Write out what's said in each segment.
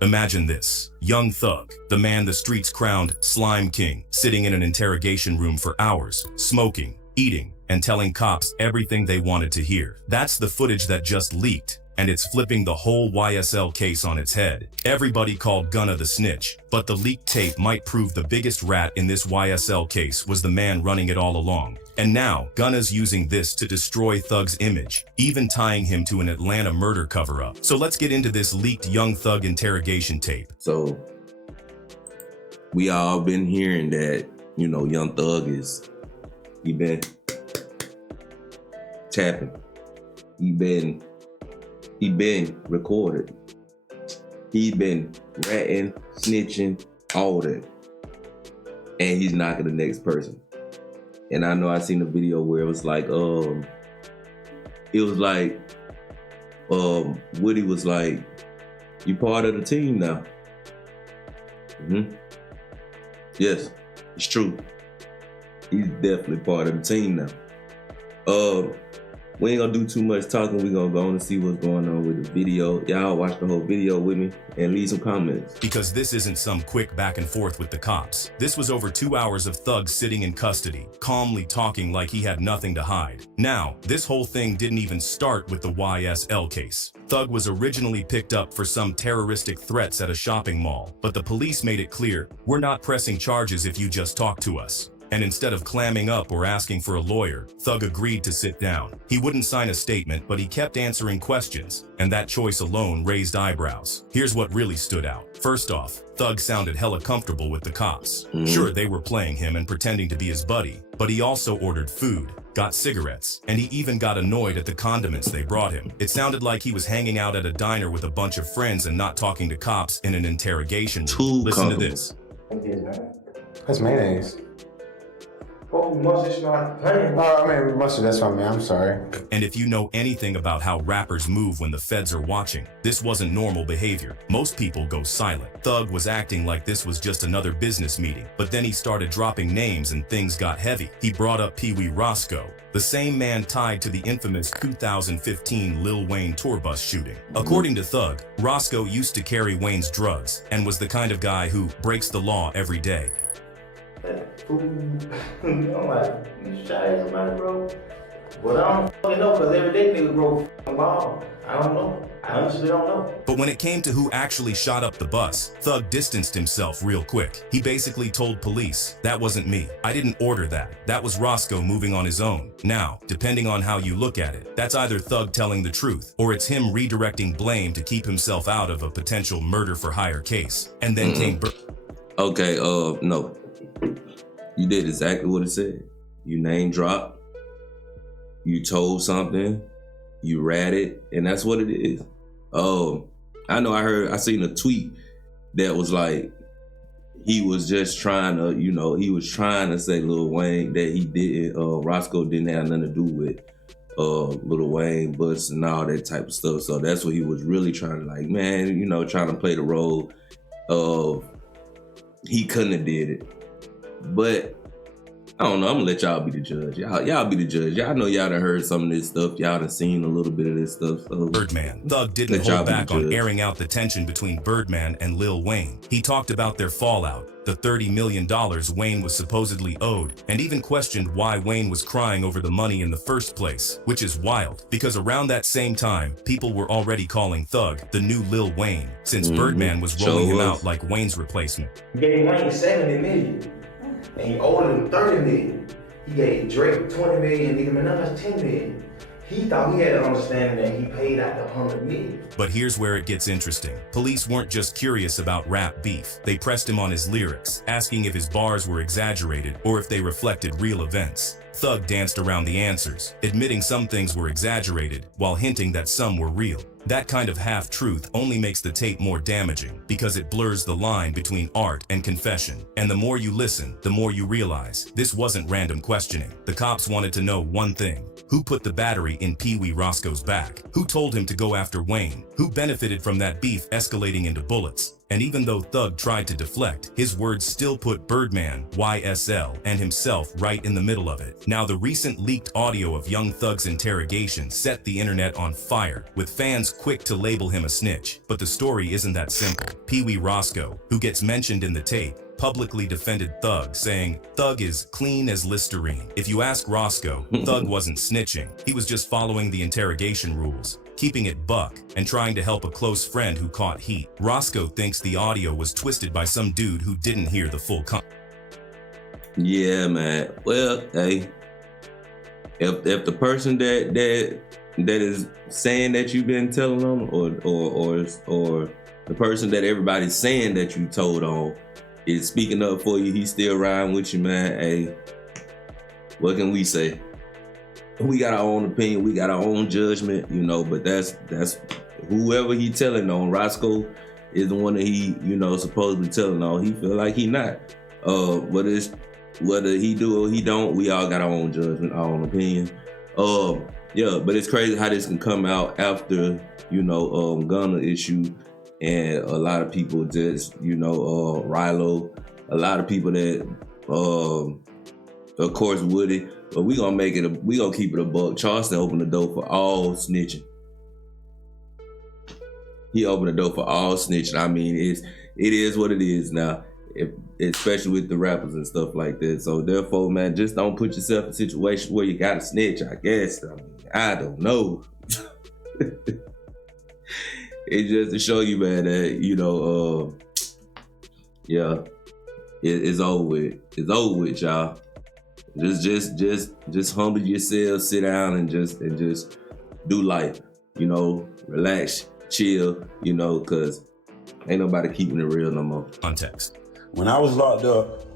Imagine this. Young Thug, the man the streets crowned Slime King, sitting in an interrogation room for hours, smoking, eating, and telling cops everything they wanted to hear. That's the footage that just leaked, and it's flipping the whole YSL case on its head. Everybody called Gunna the snitch, but the leaked tape might prove the biggest rat in this YSL case was the man running it all along. And now, Gunna's using this to destroy Thug's image, even tying him to an Atlanta murder cover-up. So let's get into this leaked Young Thug interrogation tape. So, we all been hearing that, Young Thug he been tapping. He been recorded. He been ratting, snitching, all that. And he's knocking the next person. And I know I seen a video where it was like, Woody was like, you part of the team now. Yes, it's true. He's definitely part of the team now. We ain't gonna do too much talking. We gonna go on and see what's going on with the video. Y'all watch the whole video with me and leave some comments. Because this isn't some quick back and forth with the cops. This was over 2 hours of Thug sitting in custody, calmly talking like he had nothing to hide. Now, this whole thing didn't even start with the YSL case. Thug was originally picked up for some terroristic threats at a shopping mall, but the police made it clear, we're not pressing charges if you just talk to us. And instead of clamming up or asking for a lawyer, Thug agreed to sit down. He wouldn't sign a statement, but he kept answering questions, and that choice alone raised eyebrows. Here's what really stood out. First off, Thug sounded hella comfortable with the cops. Sure, they were playing him and pretending to be his buddy, but he also ordered food, got cigarettes, and he even got annoyed at the condiments they brought him. It sounded like he was hanging out at a diner with a bunch of friends and not talking to cops in an interrogation room. Listen to this. That's mayonnaise. Oh, mustard's not playing. Oh, I mean, mustard, that's on me. I'm sorry. And if you know anything about how rappers move when the feds are watching, this wasn't normal behavior. Most people go silent. Thug was acting like this was just another business meeting, but then he started dropping names and things got heavy. He brought up Pee Wee Roscoe, the same man tied to the infamous 2015 Lil Wayne tour bus shooting. According to Thug, Roscoe used to carry Wayne's drugs and was the kind of guy who breaks the law every day. I'm like, you shot at somebody, bro? But I don't fucking know, because every day niggas grow fucking ball. I don't know. I honestly don't know. But when it came to who actually shot up the bus, Thug distanced himself real quick. He basically told police, that wasn't me. I didn't order that. That was Roscoe moving on his own. Now, depending on how you look at it, that's either Thug telling the truth, or it's him redirecting blame to keep himself out of a potential murder-for-hire case. And then came Okay, no. You did exactly what it said. You name dropped, you told something, you ratted, and that's what it is. I seen a tweet that was like, he was just trying to, he was trying to say Lil Wayne that he didn't, Roscoe didn't have nothing to do with Lil Wayne bus and all that type of stuff. So that's what he was really trying to trying to play the role of he couldn't have did it. But I don't know, I'm gonna let y'all be the judge. Y'all be the judge. Y'all know y'all done heard some of this stuff. Y'all done seen a little bit of this stuff. So Birdman. Thug didn't hold back on airing out the tension between Birdman and Lil Wayne. He talked about their fallout, the $30 million Wayne was supposedly owed, and even questioned why Wayne was crying over the money in the first place, which is wild, because around that same time, people were already calling Thug the new Lil Wayne, since Birdman was rolling him out like Wayne's replacement. He gave Wayne 70 million. And he owed him 30 million. He gave Drake 20 million, Nicki Minaj 10 million. He thought he had an understanding that he paid out the 100 million. But here's where it gets interesting. Police weren't just curious about rap beef. They pressed him on his lyrics, asking if his bars were exaggerated or if they reflected real events. Thug danced around the answers, admitting some things were exaggerated while hinting that some were real. That kind of half-truth only makes the tape more damaging because it blurs the line between art and confession. And the more you listen, the more you realize this wasn't random questioning. The cops wanted to know one thing. Who put the battery in Pee Wee Roscoe's back? Who told him to go after Wayne? Who benefited from that beef escalating into bullets? And even though Thug tried to deflect, his words still put Birdman, YSL, and himself right in the middle of it. Now, the recent leaked audio of Young Thug's interrogation set the internet on fire, with fans quick to label him a snitch. But the story isn't that simple. Pee Wee Roscoe, who gets mentioned in the tape, publicly defended Thug, saying, "Thug is clean as Listerine." If you ask Roscoe, Thug wasn't snitching. He was just following the interrogation rules, keeping it buck, and trying to help a close friend who caught heat. Roscoe thinks the audio was twisted by some dude who didn't hear the full Yeah, man. Well, hey, if the person that is saying that you've been telling them, or the person that everybody's saying that you told on is speaking up for you, he's still riding with you, man. Hey, what can we say? We got our own opinion, we got our own judgment, you know, but that's whoever he telling on. Roscoe is the one that he, you know, supposedly telling on. He feel like he not. Whether he do or he don't, we all got our own judgment, our own opinion. Yeah, but it's crazy how this can come out after, you know, Gunna issue, and a lot of people just, you know, Rilo, a lot of people that, of course, Woody. But we gonna keep it a buck. Charleston opened the door for all snitching. He opened the door for all snitching. I mean, it is what it is now, especially with the rappers and stuff like that. So therefore, man, just don't put yourself in a situation where you gotta snitch, I guess. I mean, I don't know. It's just to show you, man, that, you know, yeah, it's over with. It's over with, y'all. Just humble yourself, sit down, and just do life. You know, relax, chill. You know, cause ain't nobody keeping it real no more. context. When I was locked up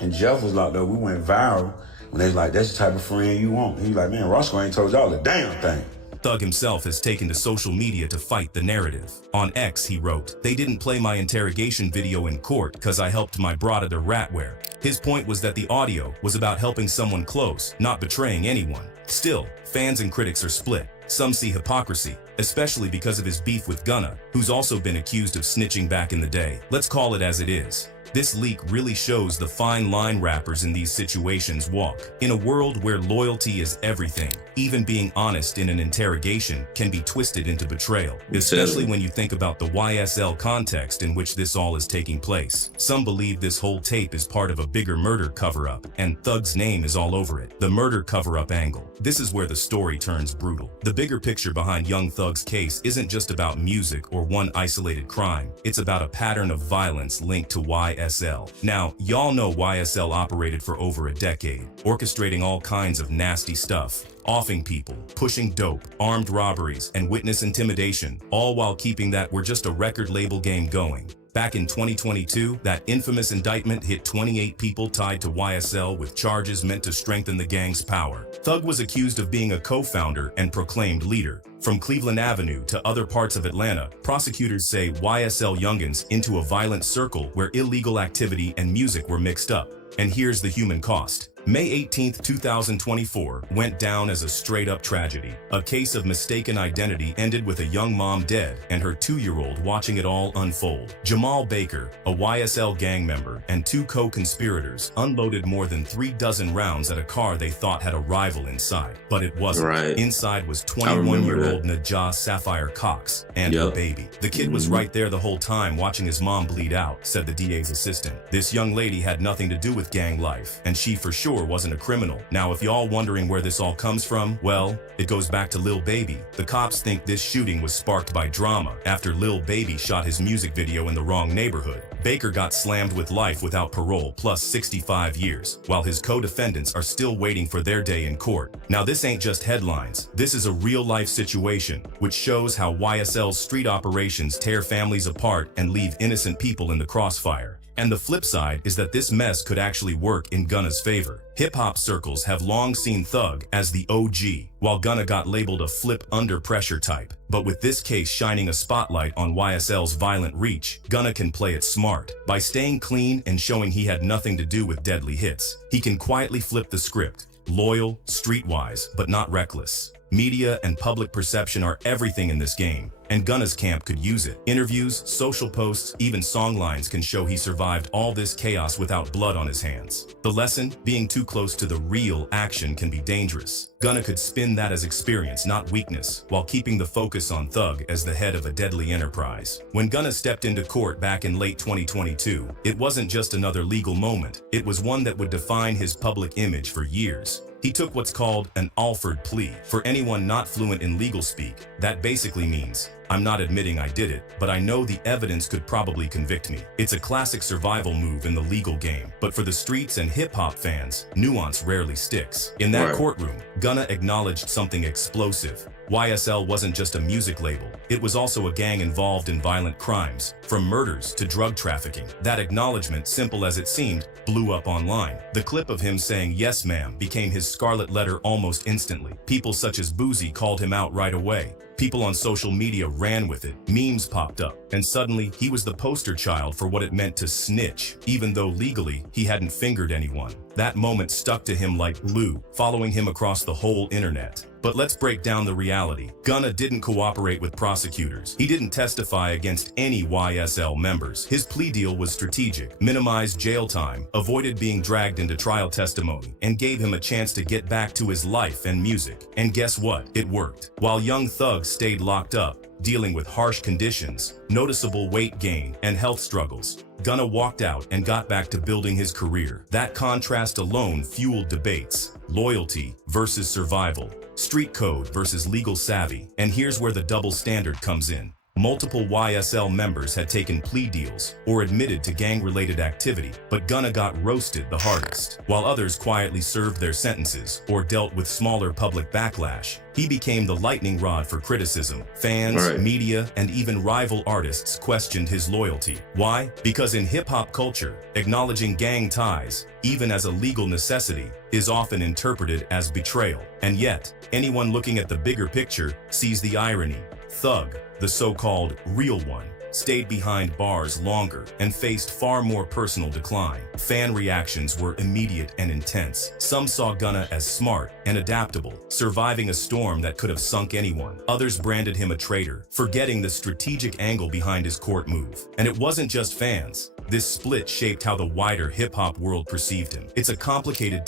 and Jeff was locked up, we went viral when they was like, "That's the type of friend you want." He was like, "Man, Roscoe ain't told y'all a damn thing." Thug himself has taken to social media to fight the narrative. On X, he wrote, "They didn't play my interrogation video in court because I helped my brother to ratware." His point was that the audio was about helping someone close, not betraying anyone. Still, fans and critics are split. Some see hypocrisy, especially because of his beef with Gunna, who's also been accused of snitching back in the day. Let's call it as it is. This leak really shows the fine line rappers in these situations walk. In a world where loyalty is everything, even being honest in an interrogation can be twisted into betrayal, especially when you think about the YSL context in which this all is taking place. Some believe this whole tape is part of a bigger murder cover-up, and Thug's name is all over it. The murder cover-up angle. This is where the story turns brutal. The bigger picture behind Young Thug's case isn't just about music or one isolated crime. It's about a pattern of violence linked to YSL. Now, y'all know YSL operated for over a decade, orchestrating all kinds of nasty stuff, offing people, pushing dope, armed robberies, and witness intimidation, all while keeping that we're just a record label game going. Back in 2022, that infamous indictment hit 28 people tied to YSL with charges meant to strengthen the gang's power. Thug was accused of being a co-founder and proclaimed leader. From Cleveland Avenue to other parts of Atlanta, prosecutors say YSL youngins into a violent circle where illegal activity and music were mixed up. And here's the human cost. May 18, 2024 went down as a straight-up tragedy. A case of mistaken identity ended with a young mom dead and her 2-year-old watching it all unfold. Jamal Baker, a YSL gang member, and 2 co-conspirators unloaded more than 3 dozen rounds at a car they thought had a rival inside. But it wasn't. Right. Inside was 21-year-old Najah Sapphire Cox and her baby. The kid was right there the whole time watching his mom bleed out, said the DA's assistant. This young lady had nothing to do with gang life, and she for sure wasn't a criminal. Now, if y'all wondering where this all comes from, well, it goes back to Lil Baby. The cops think this shooting was sparked by drama after Lil Baby shot his music video in the wrong neighborhood. Baker got slammed with life without parole plus 65 years, while his co-defendants are still waiting for their day in court. Now, this ain't just headlines. This is a real-life situation, which shows how YSL's street operations tear families apart and leave innocent people in the crossfire. And the flip side is that this mess could actually work in Gunna's favor. Hip-hop circles have long seen Thug as the OG, while Gunna got labeled a flip under pressure type. But with this case shining a spotlight on YSL's violent reach, Gunna can play it smart. By staying clean and showing he had nothing to do with deadly hits, he can quietly flip the script. Loyal, streetwise, but not reckless. Media and public perception are everything in this game. and Gunna's camp could use it. Interviews, social posts, even songlines can show he survived all this chaos without blood on his hands. The lesson? Being too close to the real action can be dangerous. Gunna could spin that as experience, not weakness, while keeping the focus on Thug as the head of a deadly enterprise. When Gunna stepped into court back in late 2022, it wasn't just another legal moment, it was one that would define his public image for years. He took what's called an Alford plea. For anyone not fluent in legal speak, that basically means, I'm not admitting I did it, but I know the evidence could probably convict me. It's a classic survival move in the legal game, but for the streets and hip-hop fans, nuance rarely sticks. In that courtroom, Gunna acknowledged something explosive. YSL wasn't just a music label, it was also a gang involved in violent crimes, from murders to drug trafficking. That acknowledgement, simple as it seemed, blew up online. The clip of him saying "yes ma'am" became his scarlet letter almost instantly. People such as Boozy called him out right away. People on social media ran with it, memes popped up, and suddenly he was the poster child for what it meant to snitch, even though legally he hadn't fingered anyone. That moment stuck to him like glue, following him across the whole internet. But let's break down the reality. Gunna didn't cooperate with prosecutors. He didn't testify against any YSL members. His plea deal was strategic, minimized jail time, avoided being dragged into trial testimony, and gave him a chance to get back to his life and music. And guess what? It worked. While young Thug stayed locked up, dealing with harsh conditions, noticeable weight gain, and health struggles, Gunna walked out and got back to building his career. That contrast alone fueled debates. Loyalty versus survival. Street code versus legal savvy. And here's where the double standard comes in. Multiple YSL members had taken plea deals or admitted to gang-related activity, but Gunna got roasted the hardest. While others quietly served their sentences or dealt with smaller public backlash, he became the lightning rod for criticism. Fans, media, and even rival artists questioned his loyalty. Why? Because in hip-hop culture, acknowledging gang ties, even as a legal necessity, is often interpreted as betrayal. And yet, anyone looking at the bigger picture sees the irony. Thug, the so-called real one, stayed behind bars longer and faced far more personal decline. Fan reactions were immediate and intense. Some saw Gunna as smart and adaptable, surviving a storm that could have sunk anyone. Others branded him a traitor, forgetting the strategic angle behind his court move. And it wasn't just fans. This split shaped how the wider hip-hop world perceived him. It's a complicated...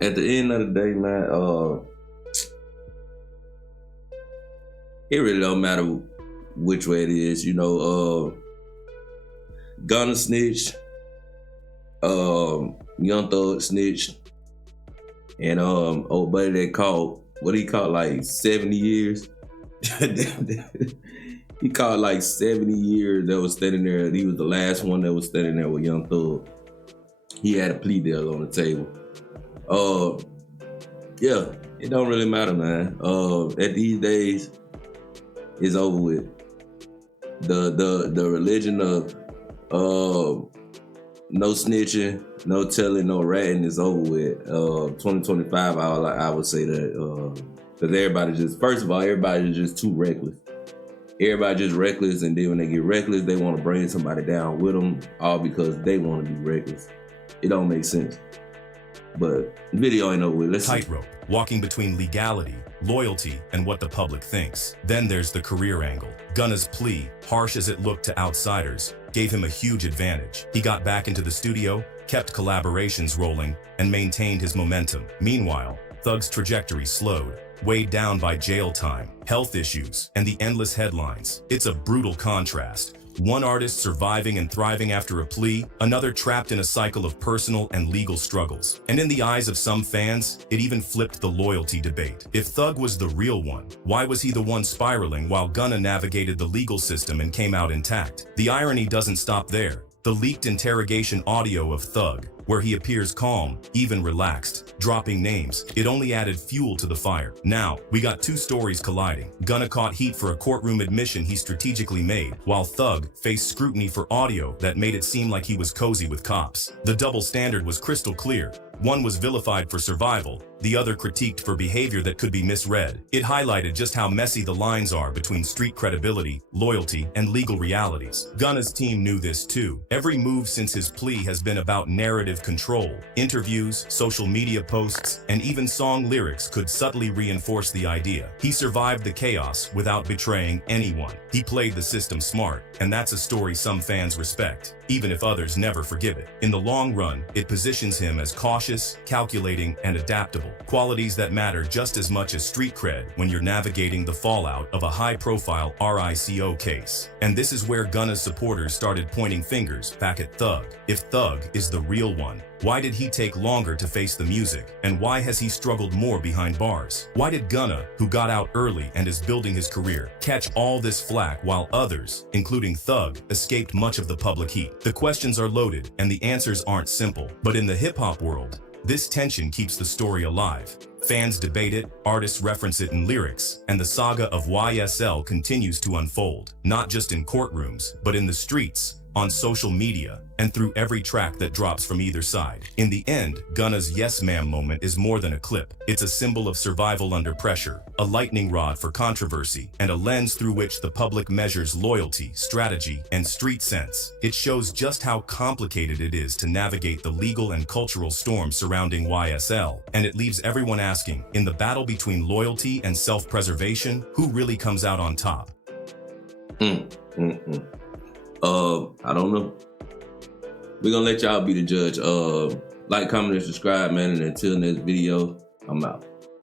At the end of the day, man, it really don't matter which way it is, you know. Gunna snitched, Young Thug snitched, and old buddy that caught, what he caught, like 70 years. He caught like 70 years that was standing there. He was the last one that was standing there with Young Thug. He had a plea deal on the table. Yeah, it don't really matter, man. At these days, it's over with. The religion of no snitching, no telling, no ratting is over with. 2025, I would say that because everybody just, first of all, everybody's just too reckless. Everybody just reckless, and then when they get reckless, they want to bring somebody down with them, all because they want to be reckless. It don't make sense. But video ain't over with. Let's tightrope, walking between legality, loyalty, and what the public thinks. Then there's the career angle. Gunna's plea, harsh as it looked to outsiders, gave him a huge advantage. He got back into the studio, kept collaborations rolling, and maintained his momentum. Meanwhile, Thug's trajectory slowed, weighed down by jail time, health issues, and the endless headlines. It's a brutal contrast. One artist surviving and thriving after a plea, another trapped in a cycle of personal and legal struggles. And in the eyes of some fans, it even flipped the loyalty debate. If Thug was the real one, why was he the one spiraling while Gunna navigated the legal system and came out intact? The irony doesn't stop there. The leaked interrogation audio of Thug, where he appears calm, even relaxed, dropping names, it only added fuel to the fire. Now, we got two stories colliding. Gunna caught heat for a courtroom admission he strategically made, while Thug faced scrutiny for audio that made it seem like he was cozy with cops. The double standard was crystal clear. One was vilified for survival, The other critiqued for behavior that could be misread. It highlighted just how messy the lines are between street credibility, loyalty, and legal realities. Gunna's team knew this too. Every move since his plea has been about narrative control. Interviews, social media posts, and even song lyrics could subtly reinforce the idea. He survived the chaos without betraying anyone. He played the system smart, and that's a story some fans respect, even if others never forgive it. In the long run, it positions him as cautious, calculating, and adaptable, qualities that matter just as much as street cred when you're navigating the fallout of a high-profile RICO case. And this is where Gunna's supporters started pointing fingers back at Thug. If Thug is the real one, why did he take longer to face the music? And why has he struggled more behind bars? Why did Gunna, who got out early and is building his career, catch all this flack while others, including Thug, escaped much of the public heat? The questions are loaded and the answers aren't simple. But in the hip-hop world, this tension keeps the story alive. Fans debate it, artists reference it in lyrics, and the saga of YSL continues to unfold, not just in courtrooms, but in the streets, on social media, and through every track that drops from either side. In the end, Gunna's "Yes Ma'am" moment is more than a clip. It's a symbol of survival under pressure, a lightning rod for controversy, and a lens through which the public measures loyalty, strategy, and street sense. It shows just how complicated it is to navigate the legal and cultural storm surrounding YSL, and it leaves everyone asking, in the battle between loyalty and self-preservation, who really comes out on top? I don't know. We're gonna let y'all be the judge. Like, comment, and subscribe, man. And until next video, I'm out.